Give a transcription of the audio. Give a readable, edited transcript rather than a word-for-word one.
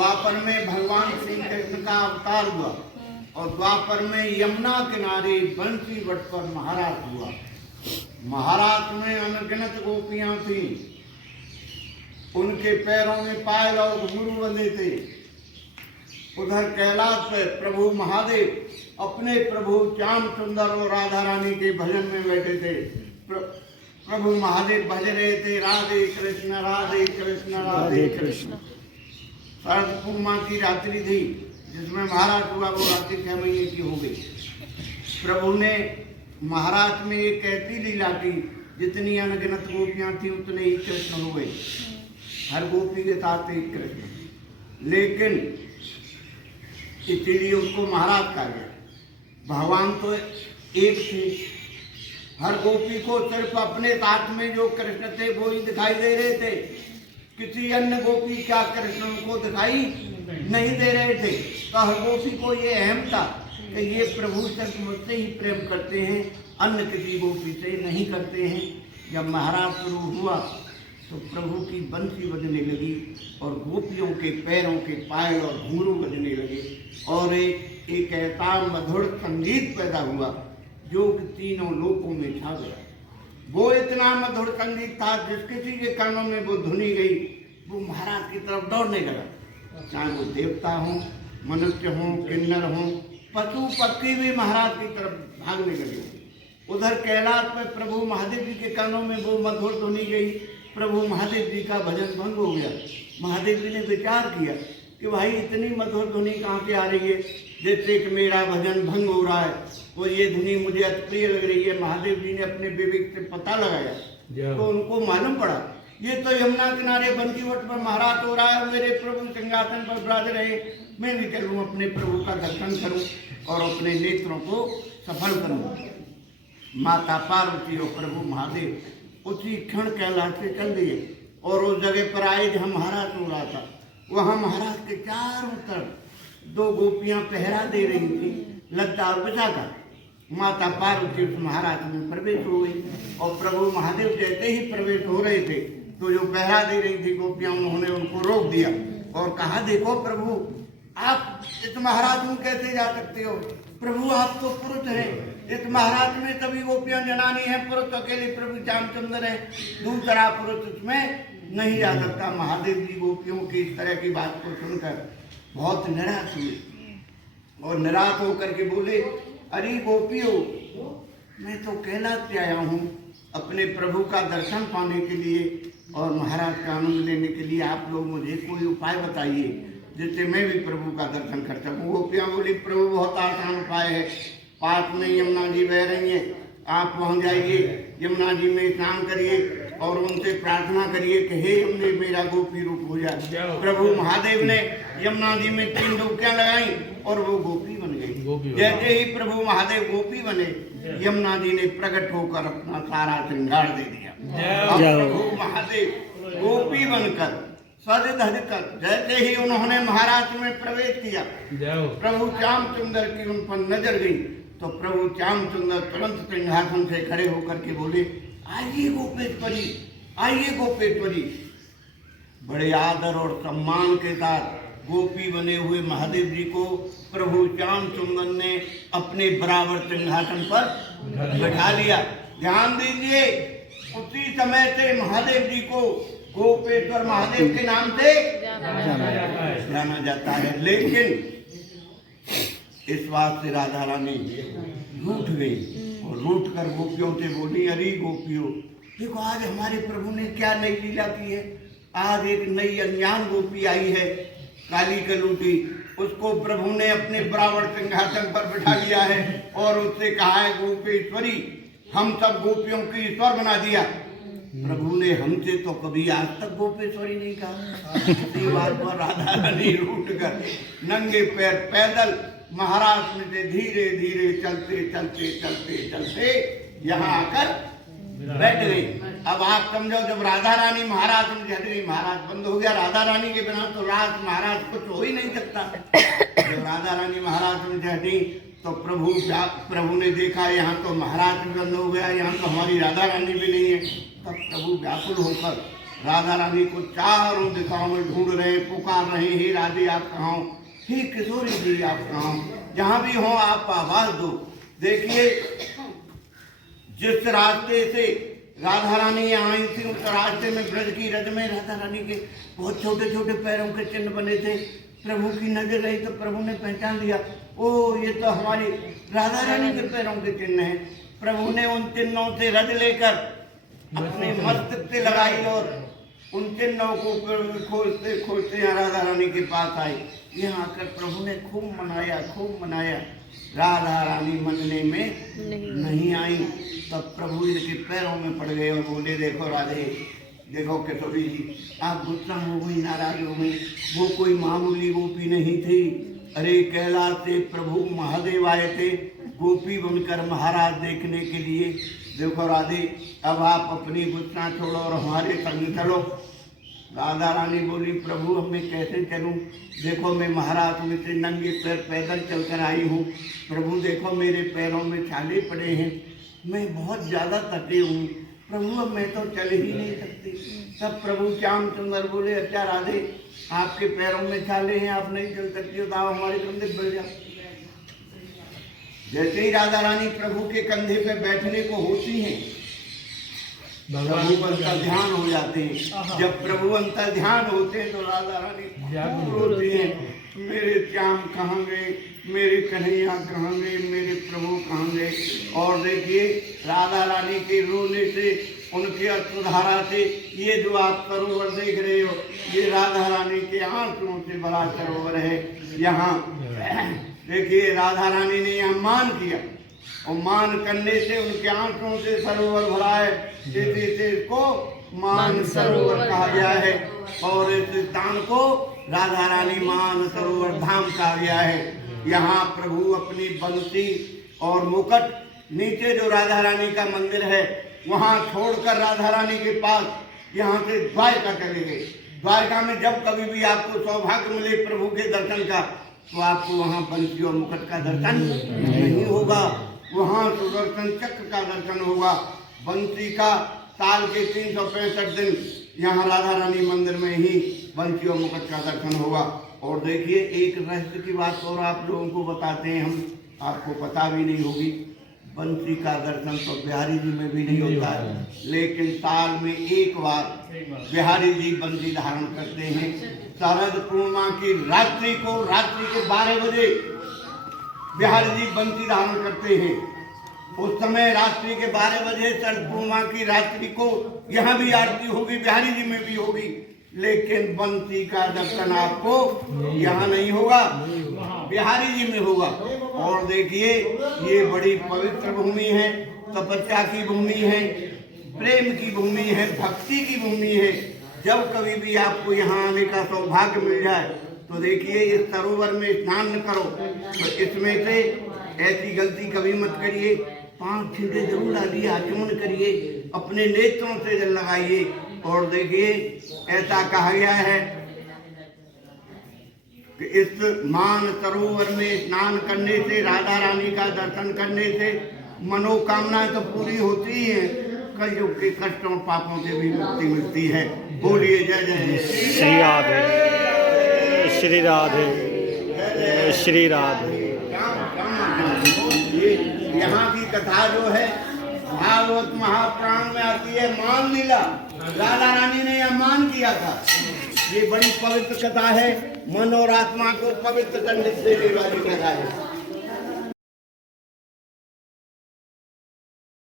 द्वापर में भगवान श्री कृष्ण का अवतार हुआ और द्वापर में यमुना किनारे बंसी वट पर महाराज हुआ। महाराज में अनगिनत गोपियां थी, उनके पैरों में पायल और घुंघरू बंधे थे। उधर कैलाश पे प्रभु महादेव अपने प्रभु श्याम सुंदर और राधा रानी के भजन में बैठे थे। प्रभु महादेव भज रहे थे, राधे कृष्ण राधे कृष्ण राधे कृष्ण। शरद पूर्णिमा की रात्रि थी जिसमें महाराज हुआ, वो रात्रि 6 महीने की हो गई। प्रभु ने महाराज में एक ऐसी लीला की, जितनी अनगिनत गोपियां थी उतने ही कृष्ण हो गए, हर गोपी के साथ एक कृष्ण। लेकिन इसीलिए उसको महाराज कहा गया। भगवान तो एक थे, हर गोपी को सिर्फ अपने साथ में जो कृष्ण थे वो ही दिखाई दे रहे थे, किसी अन्य गोपी का कृष्ण को दिखाई नहीं दे रहे थे। तो हर गोपी को ये अहम था कि ये प्रभु सिर्फ मुझसे ही प्रेम करते हैं, अन्य किसी गोपी से नहीं करते हैं। जब महाराज शुरू हुआ तो प्रभु की बंसी बजने लगी और गोपियों के पैरों के पायल और घुंघरू बजने लगे और एक ऐसा मधुर संगीत पैदा हुआ जो तीनों लोकों में छा गया। वो इतना मधुर संगीत था जिस किसी के कानों में वो धुनी गई वो महाराज की तरफ दौड़ने लगा। चाहे वो देवता हो, मनुष्य हो, किन्नर हो, पशु पक्षी भी महाराज की तरफ भागने लगे। उधर कैलाश पर प्रभु महादेव जी के कानों में वो मधुर धुनी गई, प्रभु महादेव जी का भजन भंग हो गया। महादेव जी ने विचार किया कि भाई इतनी मधुर धुनी कहाँ से आ रही है, जैसे कि मेरा भजन भंग हो रहा है, तो ये धुनी मुझे अप्रिय लग रही है। महादेव जी ने अपने विवेक से पता लगाया तो उनको मालूम पड़ा ये तो यमुना किनारे बंसी वट पर महाराज हो रहा है, मेरे प्रभु सिंहासन पर विराज रहे, मैं भी चलूँ अपने प्रभु का दर्शन करूँ और अपने नेत्रों को सफल करूँ। माता पार्वती और प्रभु महादेव उसी क्षण कैलाश से चल दिए और उस जगह पर आए जहाँ महाराज हो रहा था। वहाँ महाराज के चारों तरफ 2 गोपियाँ पहरा दे रही थी, लद्दा और बिछाकर। माता पार्वती उस महाराज में प्रवेश हो गई और प्रभु महादेव जैसे ही प्रवेश हो रहे थे तो जो पहरा दे रही थी गोपियाँ, उन्होंने उनको रोक दिया और कहा देखो प्रभु, आप इस महाराज में कैसे जा सकते हो? प्रभु आप तो पुरुष हैं, इस महाराज में सभी गोपियां जनानी है, पुरुष अकेले प्रभु श्यामचंद्र है, दूसरा पुरुष इसमें नहीं जा सकता। महादेव जी गोपियों की इस तरह की बात को सुनकर बहुत निराश हुए और निराश होकर के बोले, अरे गोपियों, मैं तो कैलाश से आया हूँ अपने प्रभु का दर्शन पाने के लिए और महाराज का आनंद लेने के लिए। आप लोग मुझे कोई उपाय बताइए जिससे मैं भी प्रभु का दर्शन कर सकूँ। गोपियाँ बोली, प्रभु बहुत आसान उपाय है, पास में यमुना जी बह रही हैं, आप पहुँच जाइए, यमुना जी में स्नान करिए और उनसे प्रार्थना करिए कि हे यमुने मेरा गोपी रूप हो जाए। प्रभु महादेव ने यमुना जी में 3 डुबकियां लगाई और वो गोपी बन गई। जैसे ही प्रभु महादेव गोपी बने, यमुना जी ने प्रकट होकर अपना सारा श्रृंगार दे दिया। प्रभु महादेव गोपी बनकर सज धज कर जैसे ही उन्होंने महाराज में प्रवेश किया, प्रभु श्यामचंद्र की उन पर नजर गई तो प्रभु श्यामचंद्र तुरंत सिंहासन से खड़े होकर के बोले, आइए गोपेश्वरी, आइए गोपेश्वरी। बड़े आदर और सम्मान के साथ गोपी बने हुए महादेव जी को प्रभु श्यामचंद्र ने अपने बराबर सिंहासन पर बैठा लिया। ध्यान दीजिए, उसी समय से महादेव जी को गोपेश्वर महादेव के नाम से जाना जाता है। लेकिन इस बात से राधा रानी रूठ गई और रूठ कर गोपियों से बोली, अरे गोपियों, देखो आज हमारे प्रभु ने क्या नई लीला की है। आज एक नई अनजान गोपी आई है, काली कलूटी, उसको प्रभु ने अपने बराबर सिंहासन पर बिठा लिया है और उससे कहा है, गोपेश्वरी, हम सब गोपियों की ईश्वर बना दिया। प्रभु ने हमसे तो कभी आज तक गोपेश्वरी नहीं कहा। इसी बात पर राधा रानी रूठ कर नंगे पैर पैदल महाराज में से धीरे धीरे चलते चलते चलते चलते यहाँ आकर बैठ गई। अब आप समझो, जब राधा रानी महाराज में हट गई, महाराज बंद हो गया। राधा रानी के बिना तो राज महाराज कुछ हो ही नहीं सकता। जब राधा रानी महाराज में हटी तो प्रभु ने देखा यहाँ तो महाराज भी बंद हो गया, यहाँ तो हमारी राधा रानी भी नहीं है। तब प्रभु व्याकुल होकर राधा रानी को चारों दिशाओं में ढूंढ रहे, पुकार रहे, हे राधे आप कहाँ हो, हे किशोरी जी आप कहाँ हो, जहां भी हो आप आवाज दो। देखिए जिस रास्ते से राधा रानी आई थी उस रास्ते में ब्रज की रज में राधा रानी के बहुत छोटे छोटे पैरों के चिन्ह बने थे। प्रभु की नजर रही तो प्रभु ने पहचान लिया, ओ ये तो हमारी राधा रानी के पैरों के चिन्ह हैं। प्रभु ने उन चिन्हों से रज लेकर अपने मस्तक से लगाई और उन चिन्हों को खोजते खोजते यहाँ राधा रानी के पास आई। यहाँ आकर प्रभु ने खूब मनाया। राधा रानी मनने में नहीं आई। तब प्रभु इनके पैरों में पड़ गए और बोले, देखो राधे, देखो किशोरी जी, आप गुस्सा हो गई, नाराज हो गई, वो कोई मामूली गोपी नहीं थी। अरे कैलाश से प्रभु महादेव आए थे गोपी बनकर महाराज देखने के लिए। देखो राधे, अब आप अपनी गुस्सा छोड़ो और हमारे संग चलो। राधा रानी बोली, प्रभु अब मैं कैसे चलूं? देखो मैं महाराज में से नंगे पैर पैदल चलकर आई हूँ। प्रभु देखो मेरे पैरों में छाले पड़े हैं, मैं बहुत ज़्यादा थके हूँ। प्रभु अब मैं तो चल ही नहीं सकती। तब प्रभु श्याम सुंदर बोले, अच्छा राधे, आपके पैरों में छाले हैं, आप नहीं चल सकती हो तो आप हमारे कंधे पर बैठ जाओ। जैसे ही राधा रानी प्रभु के कंधे पे बैठने को होती हैं, प्रभु अंतर ध्यान हो जाते हैं। जब प्रभु अंतर ध्यान होते हैं तो राधा रानी खूब रोती हैं, मेरे श्याम कहाँ गए, मेरे कन्हैया कहाँ गए, मेरे प्रभु कहाँ गए। और देखिए राधा रानी के रोने से, उनके अश्रुधारा से, ये जो आप सरोवर देख रहे हो, ये राधा रानी के आंसुओं से भरा सरोवर है। यहाँ देखिए राधा रानी ने यहाँ मान किया और मान करने से उनके आंसुओं से सरोवर भरा है, इसी को मान सरोवर कहा गया है। और इस स्थान को राधा रानी मान सरोवर धाम कहा गया है। यहाँ प्रभु अपनी बंसी और मुकुट, नीचे जो राधा रानी का मंदिर है वहाँ छोड़कर राधा रानी के पास यहाँ से द्वारका चले गए। द्वारका में जब कभी भी आपको सौभाग्य मिले प्रभु के दर्शन का, तो आपको वहाँ बंसी और मुकुट का दर्शन नहीं होगा, वहाँ सुदर्शन चक्र का दर्शन होगा। बंसी का साल के 365 दिन यहाँ राधा रानी मंदिर में ही बंसी और मुकुट का दर्शन होगा। और देखिए एक रहस्य की बात और आप लोगों को बताते हैं, हम आपको पता भी नहीं होगी। बंसी का दर्शन तो बिहारी जी में भी नहीं होता है, लेकिन साल में एक बार बिहारी जी बंसी धारण करते हैं। शरद पूर्णिमा की रात्रि को, रात्रि के 12 बजे बिहारी जी बंसी धारण करते हैं। उस समय रात्रि के 12 बजे शरद पूर्णिमा की रात्रि को यहाँ भी आरती होगी, बिहारी जी में भी होगी, लेकिन बंसी का दर्शन आपको यहाँ नहीं होगा, बिहारी जी में होगा। और देखिए ये बड़ी पवित्र भूमि है, तपस्या की भूमि है, प्रेम की भूमि है, भक्ति की भूमि है। जब कभी भी आपको यहाँ आने का सौभाग्य मिल जाए तो देखिए इस सरोवर में स्नान न करो तो इसमें से ऐसी गलती कभी मत करिए, 5 छींटे जरूर डालिए, आचमन करिए, अपने नेत्रों से जल लगाइए। और देखिए ऐसा कहा गया है कि इस मान सरोवर में स्नान करने से, राधा रानी का दर्शन करने से मनोकामनाएं तो पूरी होती ही हैं, कलयुग के कष्टों पापों से भी मुक्ति मिलती है। बोलिए जय जय श्री राधे, श्री राधे, श्री राधे। ये यहाँ की कथा जो है भागवत महापुराण में आती है, मान लीला। राधा रानी ने यह मान किया था। ये बड़ी पवित्र कथा है, मन और आत्मा को पवित्र करने देने वाली कथा है।